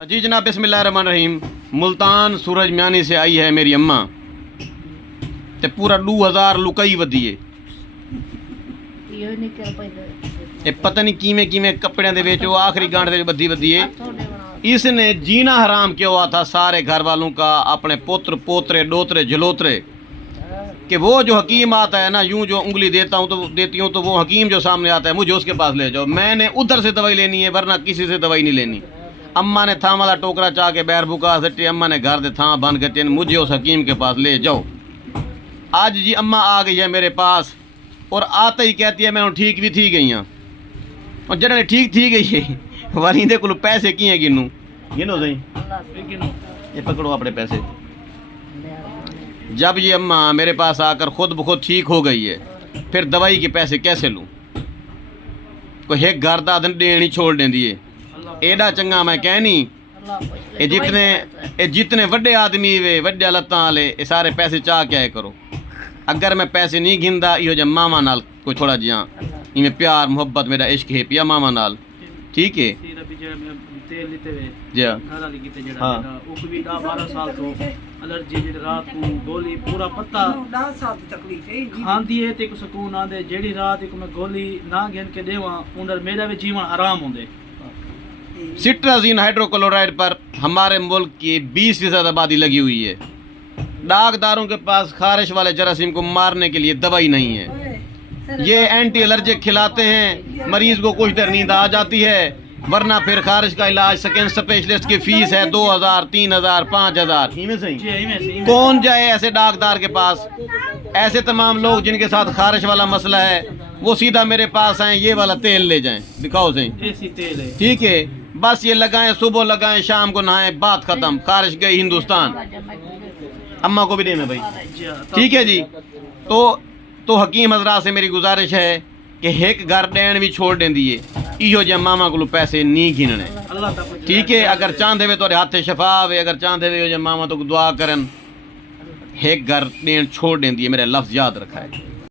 जी जनाब बिस्मिल्लाहिर्रहमानिर्रहीम। मुल्तान सूरज म्यानी से आई है मेरी अम्मा ते पूरा 2000 लुकई वधी है। ये पता नहीं किमें किमें कपड़े दे विच आखिरी गांठ दे बद्धी वधी है। इसने जीना हराम किया हुआ था सारे घर वालों का, अपने पुत्र पोतरे डोतरे जलोतरे, कि वो जो हकीम आता है ना, यूं जो उंगली देती हूँ तो वो हकीम जो सामने आता है मुझे उसके पास ले जाओ, मैंने उधर से दवाई लेनी है वरना किसी से दवाई नहीं लेनी। अम्मा ने थां वाला टोकरा चाह के बैर बुका सटी, अम्मा ने घर दे थां बंद के चैन मुझे उस हकीम के पास ले जाओ। आज जी अम्मा आ गई है मेरे पास और आते ही कहती है मैं ठीक भी थी गई हाँ, और जने ठीक थी गई है वाली दे को पैसे किए गिनू गिनो सही, ये पकड़ो अपने पैसे। जब ये अम्मा मेरे पास आकर खुद ब खुद ठीक हो गई है, फिर दवाई के पैसे कैसे लूँ? कोई एक घर दा दिन देनी छोड़ देंदी है। एडा चंगा मैं कहनी ये जितने वड्डे आदमी वे वड्डे लत्तां वाले ये सारे पैसे चाह क्या है करो। अगर मैं पैसे नहीं गिनदा इहो जे मामा नाल कोई थोड़ा जिहा इवें प्यार मुहब्बत मेरा इश्क है पिया मामा नाल, ठीक है जी हाँ। एलर्जी जेह्ड़ी रात को गोली पूरा पत्ता 10 साल की तकलीफ है खांदी है ते को सुकून आंदे, जेड़ी रात को मैं गोली ना गिन के देवां उंदर मेरा भी जीवन आराम होंदे। सिट्राजीन हाइड्रोक्लोराइड पर हमारे मुल्क की 20% आबादी लगी हुई है। डाकदारों के पास खारिश वाले जरासीम को मारने के लिए दवाई नहीं है। ये एंटी एलर्जिक खिलाते हैं, मरीज को कुछ देर नींद आ जाती है, वरना फिर खारिश का इलाज सेकेंड स्पेशलिस्ट की फीस है 2000 3000 5000। कौन जाए ऐसे डाकदार के पास? ऐसे तमाम लोग जिनके साथ खारिश वाला मसला है वो सीधा मेरे पास आए, ये वाला तेल ले जाएं, दिखाओ सही, ठीक है बस ये लगाएं, सुबह लगाएं शाम को नहाएं, बात खत्म, खारिश गई हिंदुस्तान। अम्मा को भी देना भाई, ठीक है जी। तो हकीम हजरात से मेरी गुजारिश है कि एक घर ॾियण भी छोड़ देंदी है, इहो जे मामा को पैसे नहीं गिनने, ठीक है। अगर चाहते वे तो हाथ शफा वे, अगर चाहते वे जो मामा तो दुआ करन, एक घर ॾियण छोड़ देंदी है, मेरा लफ्ज़ याद रखा है।